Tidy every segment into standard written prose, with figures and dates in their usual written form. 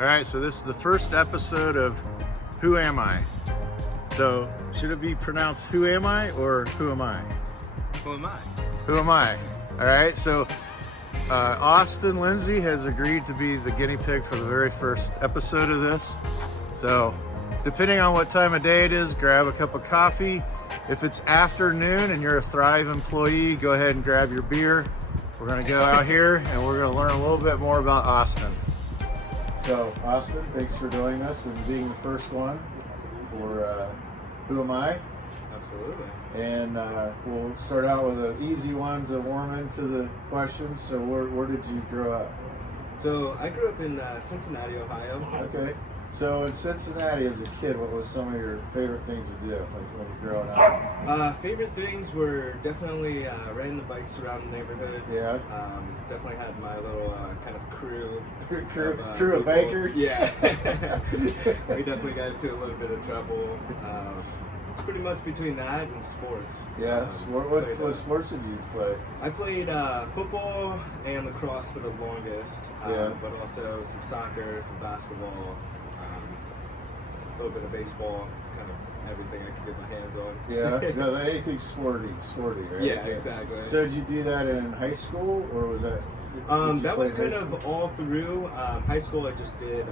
All right, so this is the first episode of Who Am I? So should it be pronounced Who Am I or Who Am I? Who am I? Who am I? All right, so Austin Lindsay has agreed to be the guinea pig for the very first episode of this. So depending on what time of day it is, grab a cup of coffee. If it's afternoon and you're a Thrive employee, go ahead and grab your beer. We're gonna go out here and we're gonna learn a little bit more about Austin. So Austin, thanks for joining us and being the first one for Who Am I? Absolutely. And we'll start out with an easy one to warm into the questions. So where did you grow up? So I grew up in Cincinnati, Ohio. Okay. So in Cincinnati as a kid, what was some of your favorite things to do like when you were growing up? Favorite things were definitely riding the bikes around the neighborhood. Yeah. Definitely had my little kind of crew. Crew of bikers? Yeah. We definitely got into a little bit of trouble. Pretty much between that and sports. Yeah. What sports did you play? I played football and lacrosse for the longest. Yeah. But also some soccer, some basketball. A little bit of baseball, kind of everything I could get my hands on. Yeah, no, anything sporty, right? Yeah, exactly. So did you do that in high school, or was that? That was kind of all through high school. I just did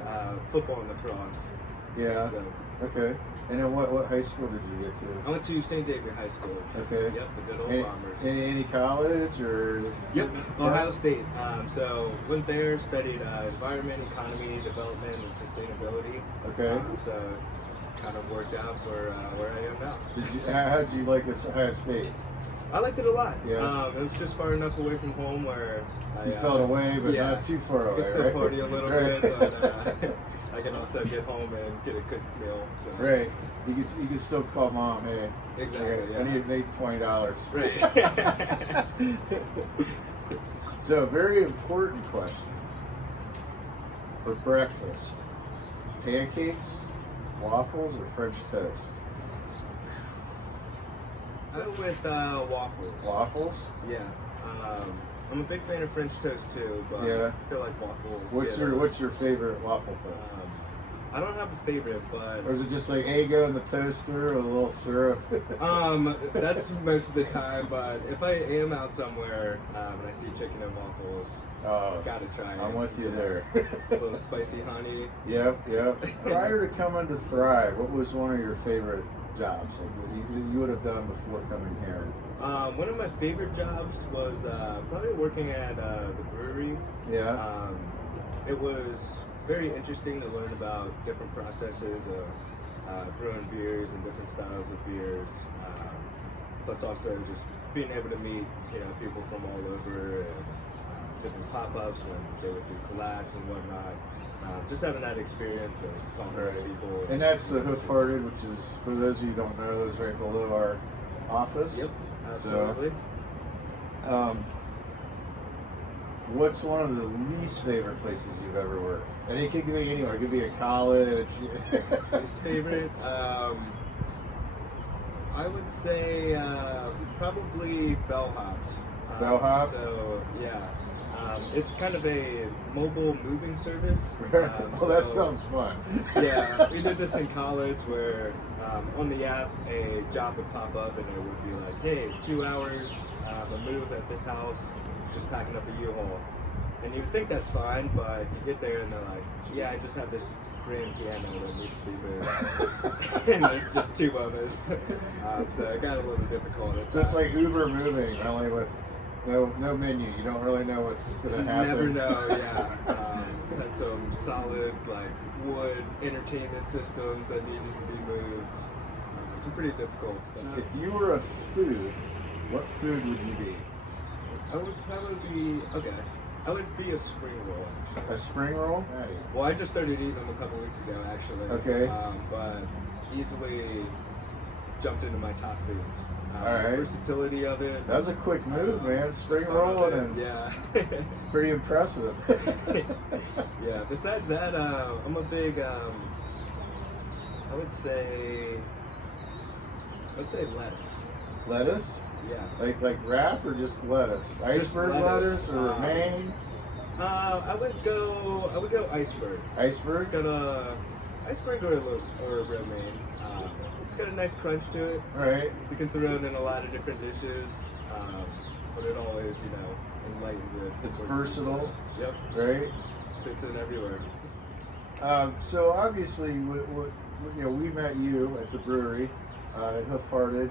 football and lacrosse. Yeah. So, Okay. And then what high school did you get to? I went to St. Xavier High School. Okay. Yep, the good old Bombers. Any college or? Yep, Ohio State. So went there, studied environment, economy, development, and sustainability. Okay. So kind of worked out for where I am now. How did you like this Ohio State? I liked it a lot. Yeah. It was just far enough away from home where You felt away, but not too far away. It's still right? party a little bit, but I can also get home and get a good meal. So. Right. You can still call mom. Hey. Exactly. I need $20. Right. So, very important question. For breakfast, pancakes, waffles, or French toast? I went with waffles. Waffles? Yeah. I'm a big fan of French toast too, but Yeah. I feel like waffles. What's your favorite waffle toast? I don't have a favorite, but Or is it just like Eggo in the toaster with a little syrup? that's most of the time. But if I am out somewhere and I see chicken and waffles, gotta try it. I'm with you there. A little spicy honey. Yep. Prior to coming to Thrive, what was one of your favorite jobs that you would have done before coming here? One of my favorite jobs was probably working at the brewery. Yeah. It was very interesting to learn about different processes of brewing beers and different styles of beers. Plus also just being able to meet people from all over and different pop-ups when they would do collabs and whatnot. Just having that experience of talking to people. And that's the Hoof Hearted, which is, for those of you who don't know, is right below our office. Yep, absolutely. So, what's one of the least favorite places you've ever worked? And it could be anywhere. It could be a college. Least favorite? I would say probably Bellhops. Bellhops? So, yeah. It's kind of a mobile moving service. That sounds fun. Yeah, we did this in college where on the app a job would pop up and it would be like, hey, 2 hours, a move at this house, just packing up a U-Haul. And you would think that's fine, but you get there and they're like, yeah, I just have this grand piano that needs to be moved. And there's just 2 others. So it got a little difficult. So it's like Uber moving, only with no menu. You don't really know what's going to happen. You never know, yeah. Had some solid, like, wood entertainment systems that needed to be moved. Some pretty difficult stuff. If you were a food, what food would you be? I would probably be, I would be a spring roll. A spring roll? Nice. Well, I just started eating them a couple weeks ago, actually. Okay. But easily jumped into my top foods. All right. Versatility of it. That was a quick move, man. Spring rolling and yeah. pretty impressive. Yeah. Besides that, I'm a big, I would say lettuce. Lettuce? Yeah. Like wrap or just lettuce? Iceberg lettuce or romaine? I would go Iceberg. Iceberg? It's got a Iceberg or a romaine. It's got a nice crunch to it. Right. You can throw it in a lot of different dishes, but it always, enlightens it. It's versatile. Yep. Right. Fits in everywhere. So obviously, we met you at the brewery at Hoof Hearted.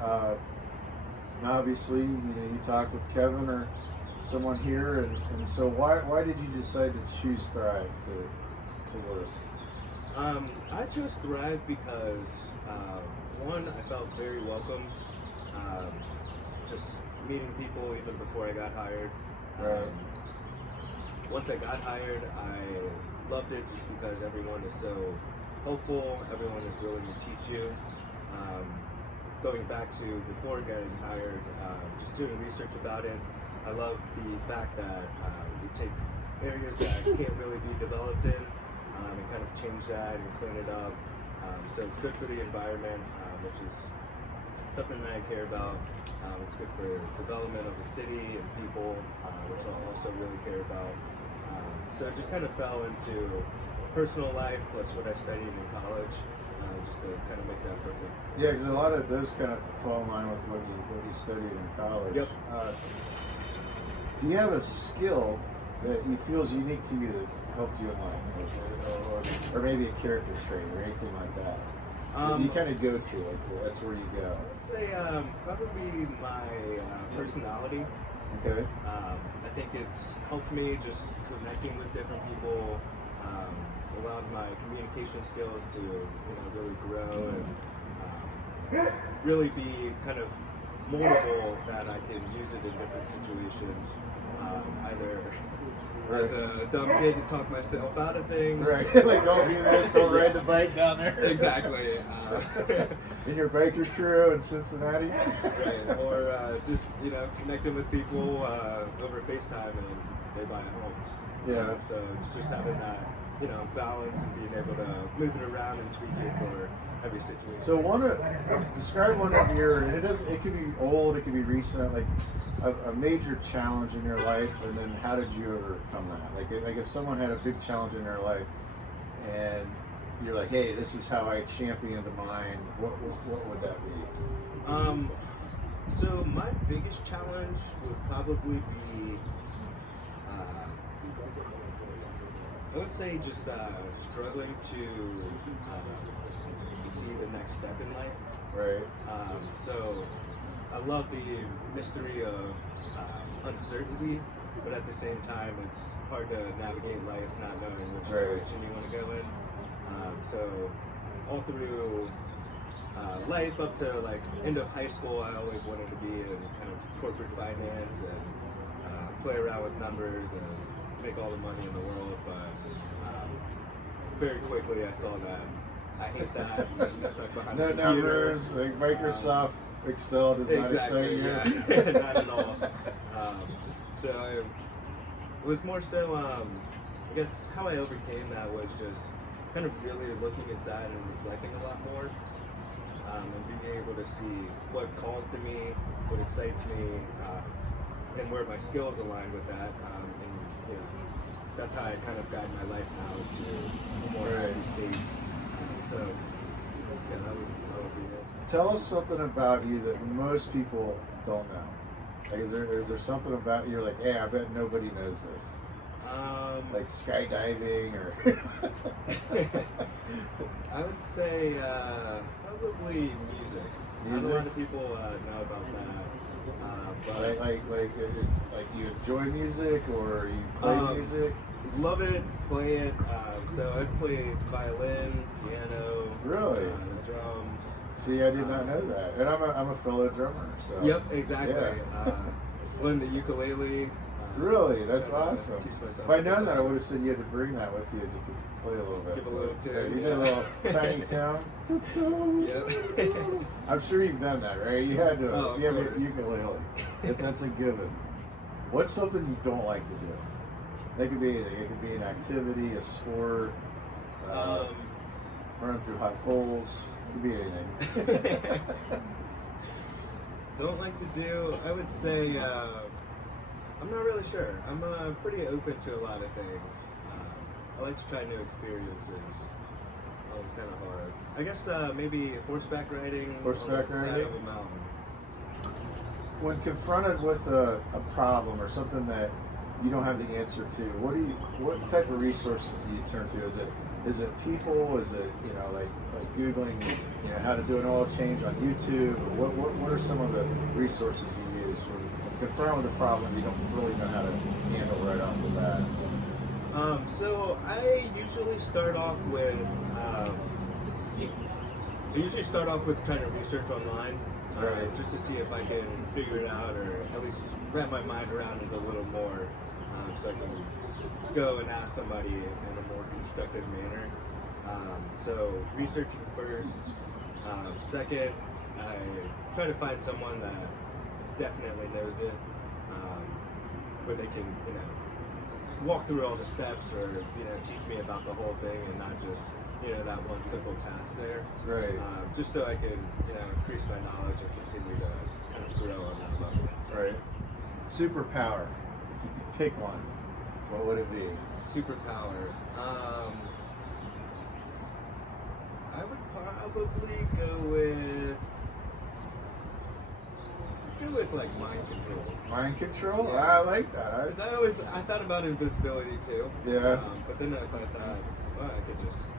And obviously, you talked with Kevin or someone here, and so why did you decide to choose Thrive to work? I chose Thrive because one, I felt very welcomed. Just meeting people even before I got hired. Right. Once I got hired, I loved it just because everyone is so helpful. Everyone is willing to teach you. Going back to before getting hired, just doing research about it, I love the fact that we take areas that can't really be developed in and kind of change that and clean it up. So it's good for the environment, which is something that I care about. It's good for development of the city and people, which I also really care about. So it just kind of fell into personal life plus what I studied in college, just to kind of make that perfect. Yeah, because a lot of it does kind of fall in line with what you studied in college. Yep. Do you have a skill that you feel is unique to you that's helped you in life, or maybe a character trait or anything like that? You kind of go to, like, that's where you go. I would say probably my personality. Okay. I think it's helped me just connecting with different people, allowed my communication skills to really grow and really be kind of moldable, that I can use it in different situations. Either as a dumb kid to talk myself out of things. Right. Like, don't do this, don't ride the bike down there. Exactly. In your biker crew in Cincinnati. Right. Or just, connecting with people over FaceTime and they buy a home. Yeah. So just having that, balance and being able to move it around and tweak it for every situation. So describe one of your, and it could be old, it could be recent, like a major challenge in your life, and then how did you overcome that? Like if someone had a big challenge in their life and you're like, hey, this is how I championed mine, what would that be? So my biggest challenge would probably be, I would say just struggling to see the next step in life. Right. So I love the mystery of uncertainty, but at the same time, it's hard to navigate life not knowing which direction you want to go in. So all through life up to like end of high school, I always wanted to be in kind of corporate finance and play around with numbers and make all the money in the world. But very quickly, I saw that I hate that. And stuck behind No the computer. numbers, like Microsoft Excel does not excite you. Yeah, not at all. So it was more so, I guess how I overcame that was just kind of really looking inside and reflecting a lot more, and being able to see what calls to me, what excites me, and where my skills align with that. And that's how I kind of guide my life now to a more happy state. So yeah, that would be it. Tell us something about you that most people don't know. Like, is there something about you you're like, hey, I bet nobody knows this? Like skydiving or... I would say probably music. Not a lot of people know about that. But like you enjoy music or you play music? Love it, play it. So I play violin, piano, Really? drums. See, I did not know that, and I'm a fellow drummer. So. Yep, exactly. Yeah. Learned the ukulele. Really, that's trying to awesome. teach myself If I'd known guitar. that, I would have said you had to bring that with you and you could play a little bit. Give a little tune, You did yeah. a little tiny town. Yep. I'm sure you've done that, right? You had to. Oh, of you have a course. ukulele. That's a given. What's something you don't like to do? That could be anything. It could be an activity, a sport, running through hot coals. It could be anything. Don't like to do. I would say I'm not really sure. I'm pretty open to a lot of things. I like to try new experiences. Oh, it's kind of hard. I guess maybe horseback riding Horseback on the side riding? of a mountain. When confronted with a problem or something that you don't have the answer to, what type of resources do you turn to? Is it people? Is it like googling how to do an oil change on YouTube? Or what are some of the resources you use when confronted with a problem you don't really know how to handle right off the bat? So I usually start off with trying to research online, Right. just to see if I can figure it out or at least wrap my mind around it a little more, so I can go and ask somebody in a more constructive manner. So researching first. Second, I try to find someone that definitely knows it, where they can walk through all the steps or teach me about the whole thing and not just that one simple task there. Right. Just so I can increase my knowledge and continue to kind of grow on that level. Right. Superpower. If you could pick one, what would it be? Superpower. I would probably go with like mind control. Mind control? Yeah. I like that. Because I thought about invisibility too. Yeah. But then if I thought, well, I could just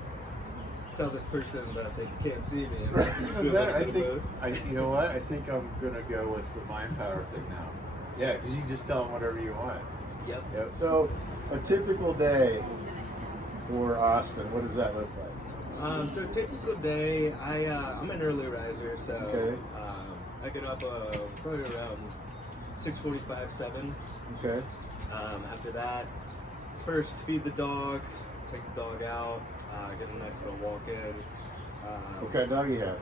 tell this person that they can't see me. And Right. that's Even do better. a I little think. bit. You know what? I think I'm gonna go with the mind power thing now. Yeah, because you just tell them whatever you want. Yep. Yep. So, a typical day for Austin, what does that look like? So typical day, I'm an early riser, so Okay. I get up probably around 6:45, 7. Okay. After that, first feed the dog, take the dog out, get a nice little walk in. What kind of dog you have?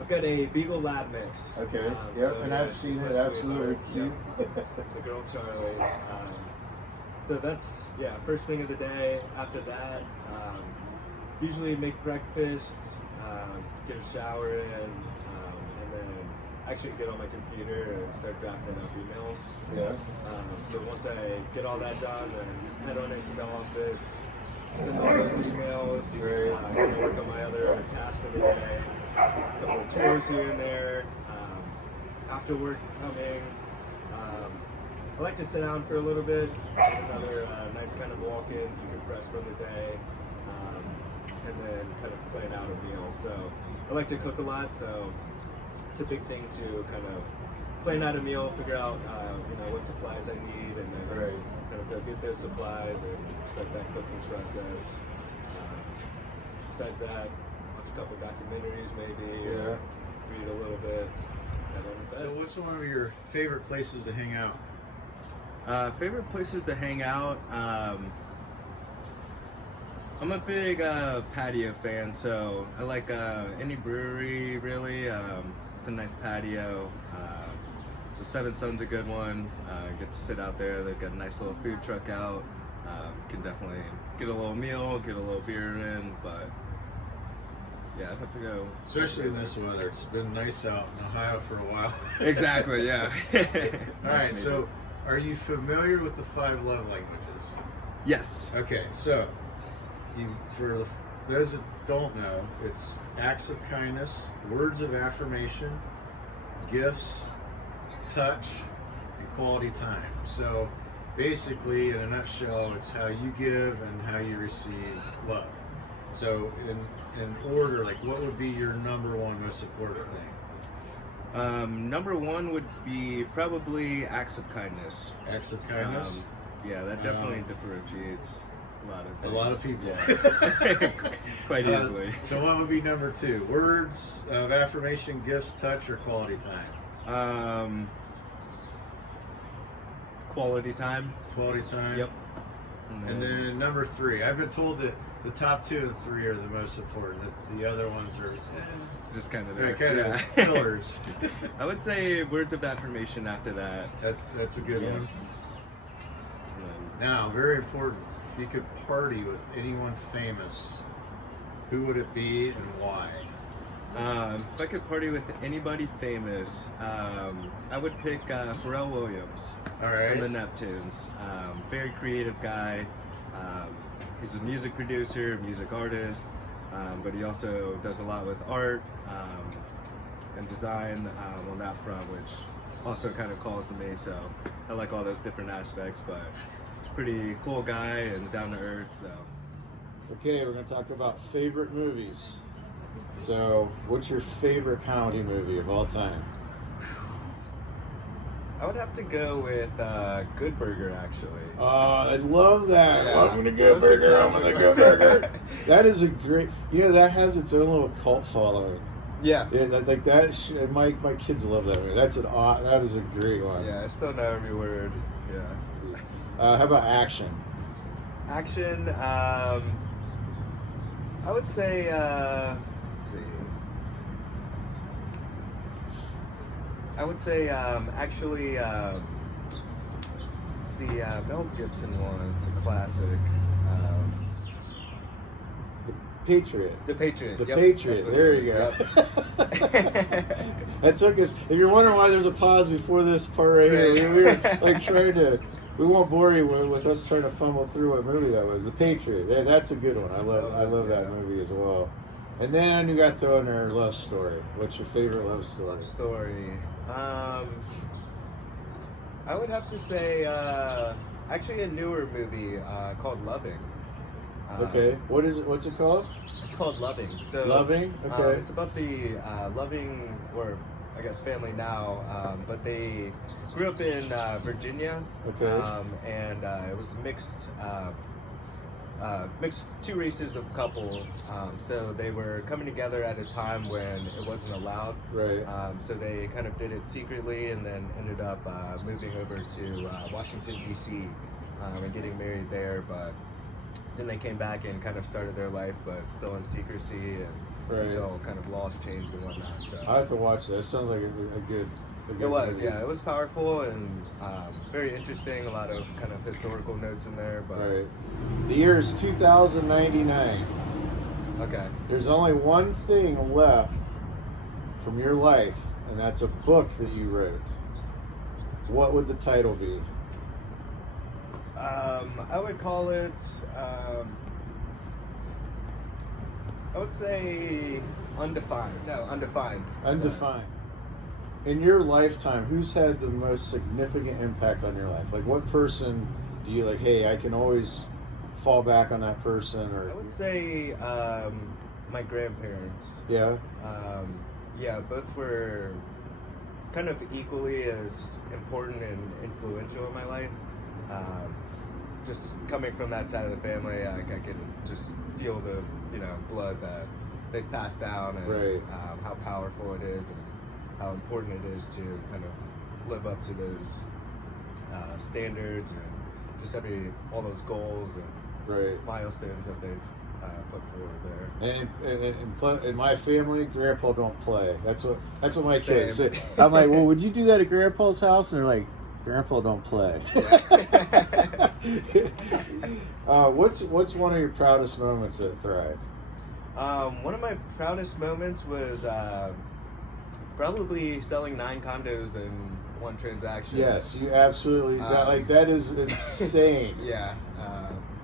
I've got a Beagle Lab mix. Okay. Yep. So, And yeah, I've seen she's it. my Absolutely sweetheart. cute. The girl Charlie. So that's first thing of the day. After that, usually make breakfast, get a shower in, and then actually get on my computer and start drafting up emails. Yeah. So once I get all that done, then head on into the office, send all those emails, Great. work on my other tasks for the day, a couple of tours here and there. After work coming, I like to sit down for a little bit, another nice kind of walk in, decompress from the day, and then kind of plan out a meal. So I like to cook a lot, so it's a big thing to kind of plan out a meal, figure out what supplies I need, and then Right. kind of go get those supplies and start that cooking process. Besides that, watch a couple documentaries maybe, or read a little bit. And then So, what's one of your favorite places to hang out? favorite places to hang out. I'm a big patio fan, so I like any brewery really with a nice patio. So Seven Sun's a good one. Get to sit out there. They've got a nice little food truck out. Can definitely get a little meal, get a little beer in, but yeah, I'd have to go. Especially in this weather. It's been nice out in Ohio for a while. Exactly, yeah. All right, so are you familiar with the 5 love languages? Yes. Okay, so for those that don't know, it's acts of kindness, words of affirmation, gifts, touch, and quality time. So basically, in a nutshell, it's how you give and how you receive love. So in order, like what would be your number one most important thing? Number one would be probably acts of kindness. Acts of kindness? Yeah, that definitely differentiates a lot of A things. lot of people. Yeah. Quite easily. So what would be number 2? Words of affirmation, gifts, touch, or quality time? Quality time. Quality time? Yep. And then number 3, I've been told that the top 2 and 3 are the most important. That the other ones are just kind of they're there. kind of fillers. I would say words of affirmation after that. That's a good Yeah. one. Now, very important. If you could party with anyone famous, who would it be and why? If I could party with anybody famous, I would pick Pharrell Williams All from the right. Neptunes. Very creative guy. He's a music producer, music artist, but he also does a lot with art and design on that front, which also kind of calls to me. So I like all those different aspects, but he's a pretty cool guy and down to earth. So. Okay, we're going to talk about favorite movies. So, what's your favorite comedy movie of all time? I would have to go with Good Burger, actually. Oh, I love that. Yeah. Welcome to Good That's a Burger. I'm classic gonna Good right Burger. there. That is a great. That has its own little cult following. Yeah. Yeah, like that. My kids love that movie. That is a great one. Yeah, I still know every word. Yeah. How about action? Action, I would say, let's see. I would say, actually, it's the Mel Gibson one. It's a classic. Patriot. The Patriot. The Yep, Patriot. that's what There it you is, go. yep. That took us. If you're wondering why there's a pause before this part right here, Right. we were like trying to. We won't bore you with us trying to fumble through what movie that was. The Patriot. That's a good one. I love that movie as well. And then you got to throw in there Love Story. What's your favorite love story? Love story. I would have to say, actually, a newer movie called Loving. Okay. What is it? What's it called? It's called Loving. So Loving. Okay. it's about the loving, or I guess family now, but they grew up in Virginia. Okay. And it was mixed two races of couple. So they were coming together at a time when it wasn't allowed. Right. So they kind of did it secretly, and then ended up moving over to Washington D.C. And getting married there, but. Then they came back and kind of started their life, but still in secrecy, and Right. until kind of laws changed and whatnot. So I have to watch that. It sounds like a good. it was, movie. yeah, it was powerful and very interesting. A lot of kind of historical notes in there, but Right. The year is 2099. okay. There's only one thing left from your life, and that's a book that you wrote. What would the title be? I would call it. I would say undefined. No, undefined. Undefined. In your lifetime, who's had the most significant impact on your life? Like, what person do you like? Hey, I can always fall back on that person, or I would say my grandparents. yeah, Yeah, both were kind of equally as important and influential in my life. Just coming from that side of the family, I can just feel the blood that they've passed down, and Right. How powerful it is, and how important it is to kind of live up to those standards, and just all those goals and right. milestones that they've put forward there. And in my family, Grandpa don't play. That's what my kids Same. say. I'm like, well, would you do that at Grandpa's house? And they're like, Grandpa don't play. Yeah. What's one of your proudest moments at Thrive? One of my proudest moments was probably selling 9 condos in one transaction. Yes, you absolutely. That is insane. Yeah,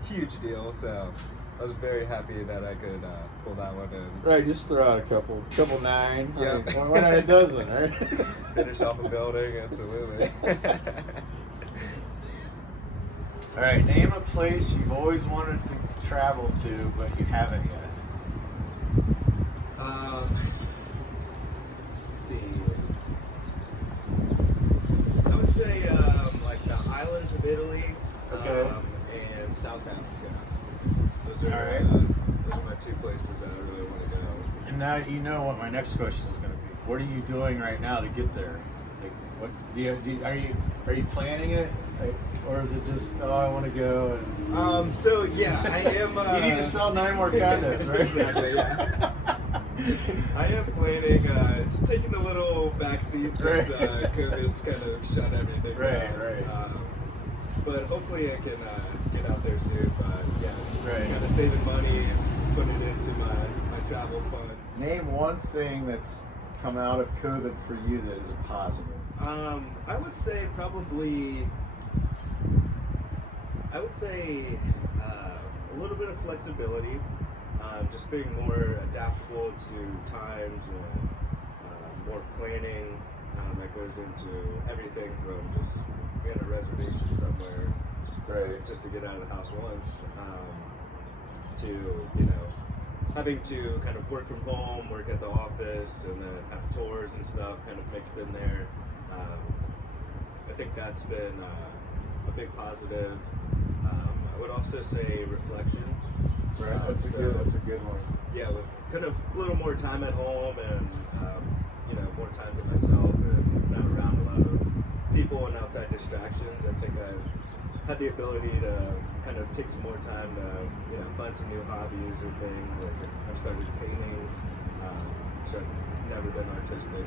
huge deal. So I was very happy that I could pull that one in. Right, just throw out a couple 9. Yeah. Why not a dozen, right? Finish off a building, absolutely. All right, name a place you've always wanted to travel to, but you haven't yet. Let's see. I would say like the islands of Italy, Okay. and South Africa. Those are All right. those are my 2 places that I really want to go. And now you know what my next question is going to be. What are you doing right now to get there? Like, what are you planning it, like, or is it just I want to go? And So yeah, I am. you need to sell 9 more condos, right? Exactly. Yeah. I am planning. It's taking a little backseat since COVID's kind of shut everything Right, down. right. But hopefully I can get out there soon. But yeah, just Right. kind of saving money and putting it into my travel fun. Name one thing that's come out of COVID for you that is a positive. I would say probably. I would say a little bit of flexibility, just being more adaptable to times and more planning that goes into everything from just getting a reservation somewhere, Right. just to get out of the house once, to having to kind of work from home, work at the office, and then have tours and stuff kind of mixed in there. I think that's been a big positive. I would also say reflection. Right. That's a good one. Yeah, with kind of a little more time at home and more time for myself and not around a lot of people and outside distractions. I think I've had the ability to kind of take some more time to find some new hobbies or things. Like I've started painting, which I've never been artistic.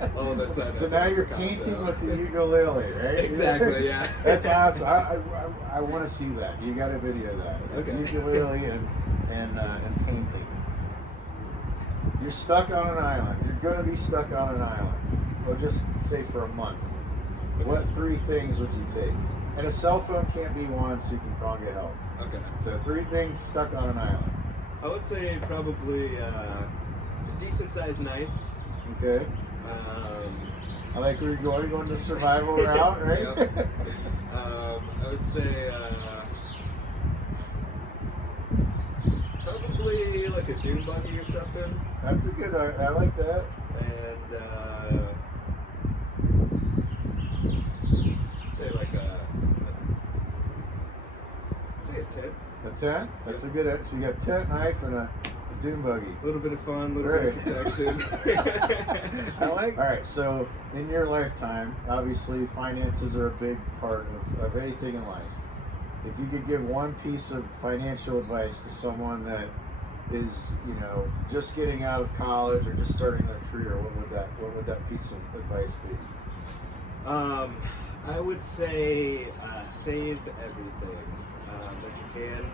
But all of a sudden, So now you're painting with the ukulele, right? Exactly. Yeah. That's awesome. I want to see that. You got to video that. Okay. Ukulele and painting. You're stuck on an island. You're going to be stuck on an island. Well, just say for a month. Okay. What 3 things would you take? And a cell phone can't be one, so you can call and get help. Okay. So 3 things stuck on an island. I would say probably a decent sized knife. Okay. I like where you're going. You're going the survival route, right? Yep. I would say probably like a dune buggy or something. That's a good. I like that. And I'd say like I'd say a tent. A tent? That's a good. So you got tent, knife, and a dune buggy. A little bit of fun, a little bit of protection. I like. All right. So in your lifetime, obviously, finances are a big part of anything in life. If you could give one piece of financial advice to someone that is, just getting out of college or just starting their career, what would that piece of advice be? I would say save everything that you can,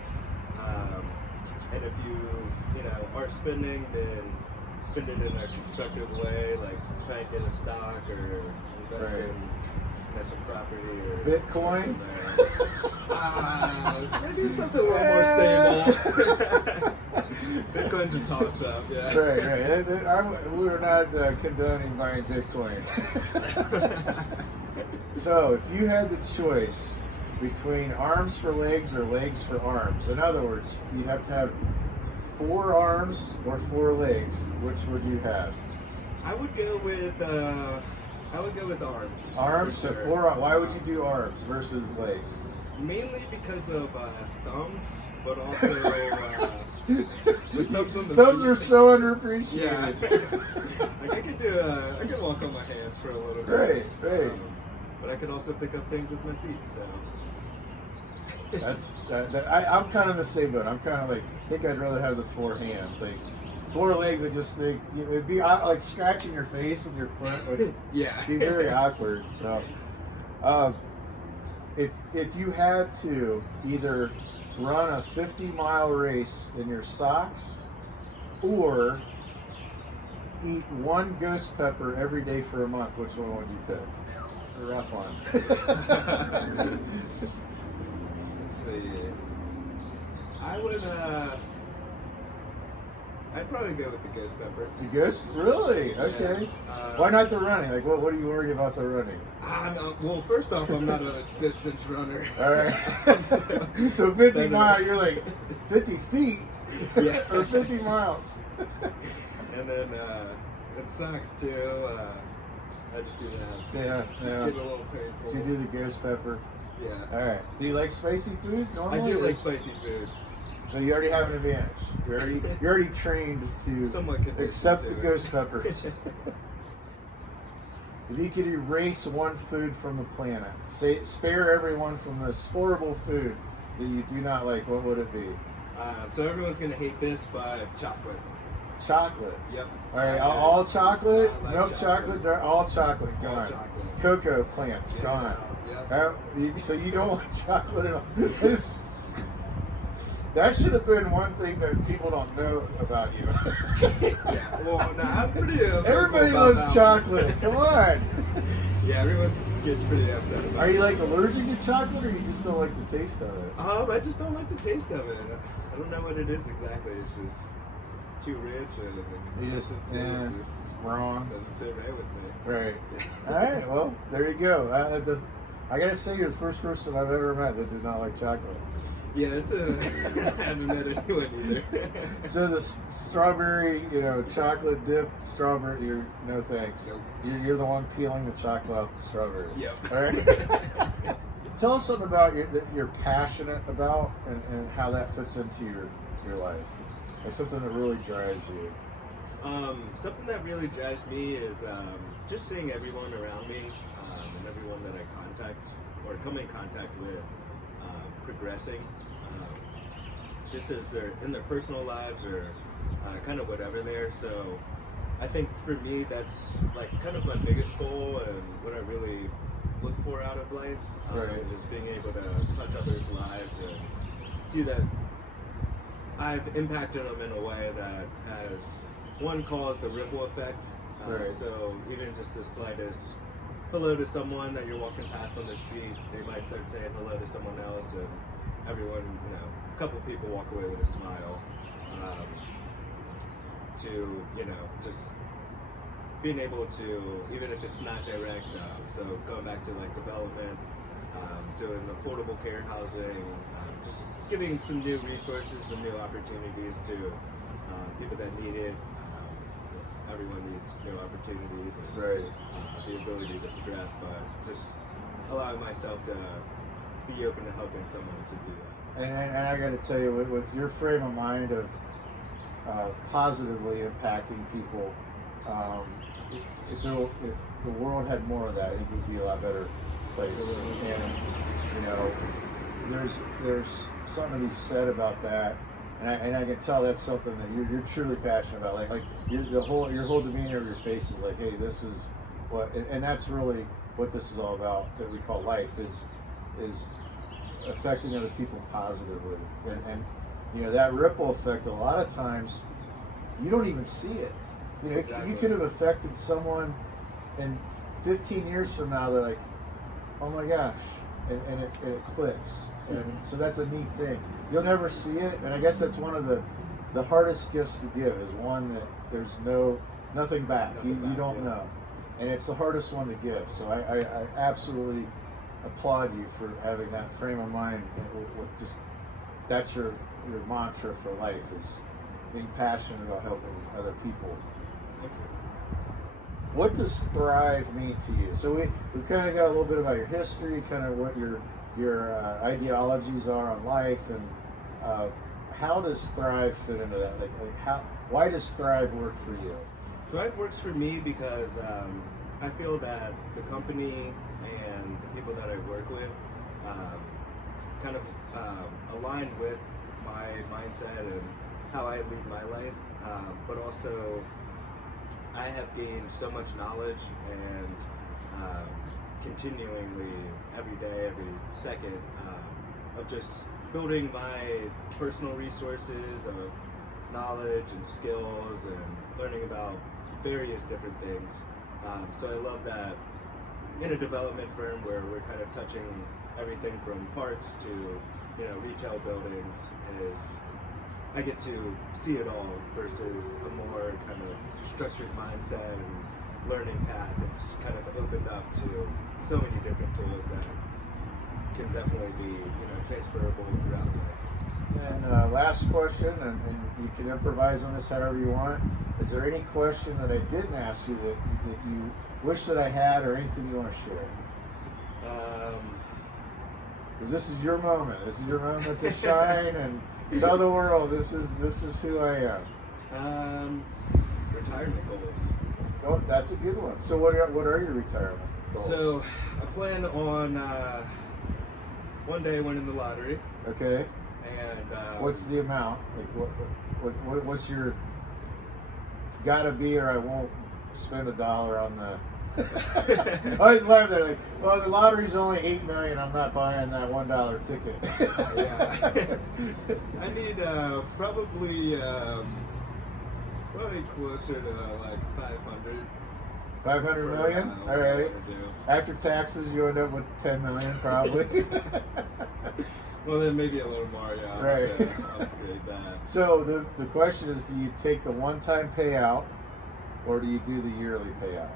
and if you are spending, then spend it in a constructive way, like try and get a stock or invest Right. in some property or Bitcoin? Maybe something a little more stable. Bitcoin's a toss up, yeah. Right. We're not condoning buying Bitcoin. So, if you had the choice between arms for legs or legs for arms, in other words, you'd have to have 4 arms or 4 legs. Which would you have? I would go with arms. Arms. for So sure. 4. Why would you do arms versus legs? Mainly because of thumbs, but also with thumbs on the Thumbs feet. are so Yeah. underappreciated. Like I could walk on my hands for a little bit. Right. But I could also pick up things with my feet, so. I'm kind of the same boat. I'm kind of like, I think I'd rather have the 4 hands. Like 4 legs, I just think it'd be like scratching your face with your foot would Yeah. be very awkward. So, if you had to either run a 50-mile race in your socks or eat 1 ghost pepper every day for a month, which one would you pick? It's a rough one. Let's see. I'd probably go with the ghost pepper. The ghost? Really? Okay. Yeah. Why not the running? Like, what are you worried about the running? Well, first off, I'm not a distance runner. All right. So 50 miles, you're like 50 feet Yeah. or 50 miles. And then it sucks too. I just even Yeah. get a little painful. So you do the ghost pepper. Yeah. All right. Do you like spicy food normally? I do like spicy food. So you already have an advantage. You're already trained to Somewhat conditioned accept to the it. ghost peppers. If you could erase one food from the planet, spare everyone from this horrible food that you do not like, what would it be? So everyone's gonna hate this, but chocolate. Chocolate. Yep. All right, all chocolate? I like No chocolate, all chocolate, All gone. chocolate. Cocoa plants, Get it gone. out, yep. So you don't like chocolate at all. It's- That should have been one thing that people don't know about you. Yeah, well, no, I'm pretty. vocal Everybody about loves that chocolate. Come on. one. Yeah, everyone gets pretty upset about Are it. you like allergic to chocolate, or you just don't like the taste of it? I just don't like the taste of it. I don't know what it is exactly. It's just too rich, and the You just, consistency yeah, is just wrong. doesn't sit right with me. Right. All right. Well, there you go. I gotta say, you're the first person I've ever met that did not like chocolate. Yeah, I haven't met anyone either. So the strawberry, chocolate dipped strawberry, no thanks. Nope. You're the one peeling the chocolate off the strawberry. Yep. All right. Tell us something about that you're passionate about and how that fits into your life. Like something that really drives you. Something that really drives me is just seeing everyone around me and everyone that I contact or come in contact with progressing, just as they're in their personal lives or kind of whatever there. So I think for me, that's like kind of my biggest goal and what I really look for out of life, Right. is being able to touch others' lives and see that I've impacted them in a way that has one caused a ripple effect. Right. So even just the slightest hello to someone that you're walking past on the street, they might start saying hello to someone else, and everyone, a couple people walk away with a smile. To just being able to, even if it's not direct, so going back to like development, doing affordable care housing, just giving some new resources and new opportunities to people that need it. Everyone needs new opportunities and Right. the ability to progress, but just allowing myself to be open to helping someone to do that. And I got to tell you, with your frame of mind of positively impacting people, if the world had more of that, it would be a lot better place. Absolutely. And there's something to be said about that, and I can tell that's something that you're truly passionate about. Like your whole demeanor of your face is like, hey, this is what, and that's really what this is all about. That we call life is affecting other people positively, and that ripple effect. A lot of times, you don't even see it. Exactly. You could have affected someone, and 15 years from now, they're like, oh my gosh, and it clicks. And so that's a neat thing. You'll never see it, and I guess that's one of the hardest gifts to give is one that there's nothing back. You don't know, and it's the hardest one to give. So I absolutely applaud you for having that frame of mind with just that's your mantra for life is being passionate about helping other people. What does thrive mean to you? So we've kind of got a little bit about your history, kind of what your ideologies are on life, and how does thrive fit into that? Why does thrive work for you? Thrive works for me because I feel that the company and the people that I work with kind of align with my mindset and how I lead my life, but also I have gained so much knowledge and continually every day, every second of just building my personal resources of knowledge and skills and learning about various different things. So I love that in a development firm where we're kind of touching everything from parks to retail buildings, is I get to see it all versus a more kind of structured mindset and learning path. It's kind of opened up to so many different tools that can definitely be transferable throughout life. And last question, and you can improvise on this however you want. Is there any question that I didn't ask you that you wish that I had, or anything you want to share? Because this is your moment. This is your moment to shine and tell the world this is who I am. Retirement goals. Oh, that's a good one. So what are your retirement goals? So I plan on one day winning the lottery. Okay. And What's the amount? What's your gotta be, or I won't spend $1 on the I always laugh at it. Like, well, the lottery's only $8 million. I'm not buying that $1 ticket. Yeah. I need probably closer to like 500. 500 million? All right. After taxes, you end up with 10 million probably. Well, then maybe a little more, yeah. I'll Right. have to upgrade that. So the question is, do you take the one-time payout, or do you do the yearly payout?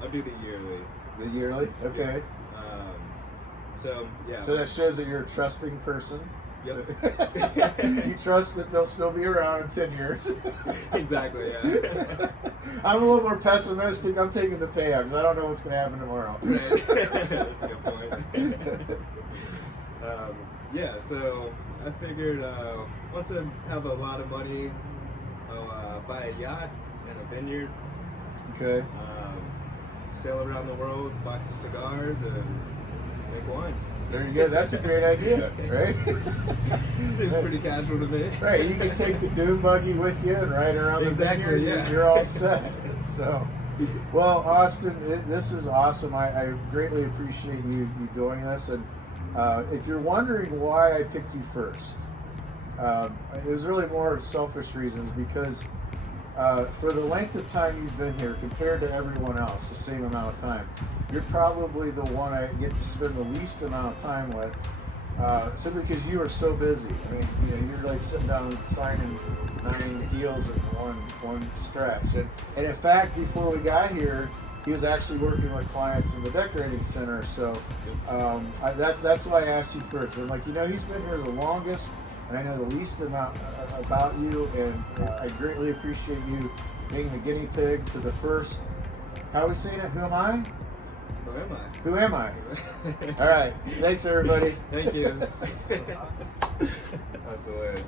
I'll do the yearly. The yearly? Okay. So yeah. So that shows that you're a trusting person. Yep. You trust that they'll still be around in 10 years. Exactly. Yeah. I'm a little more pessimistic. I'm taking the payout because I don't know what's going to happen tomorrow. Right. That's a good point. Yeah. So I figured once I have a lot of money, I'll buy a yacht and a vineyard. Okay. Sail around the world, box of cigars, and make wine. There you go. That's a great idea, right? Seems pretty casual to me. Right. You can take the dune buggy with you and ride around the Exactly, vineyard. yeah. You're all set. So, well, Austin, this is awesome. I greatly appreciate you doing this. And if you're wondering why I picked you first, it was really more selfish reasons because for the length of time you've been here compared to everyone else, the same amount of time, you're probably the one I get to spend the least amount of time with, simply because you are so busy. I mean, you're like sitting down and signing 9 deals in one stretch. And in fact, before we got here, he was actually working with clients in the decorating center. So that's why I asked you first. I'm like, he's been here the longest, and I know the least amount about you, and I greatly appreciate you being the guinea pig for the first. How are we saying it? Who am I? Who am I? Who am I? All right. Thanks, everybody. Thank you. That's hilarious.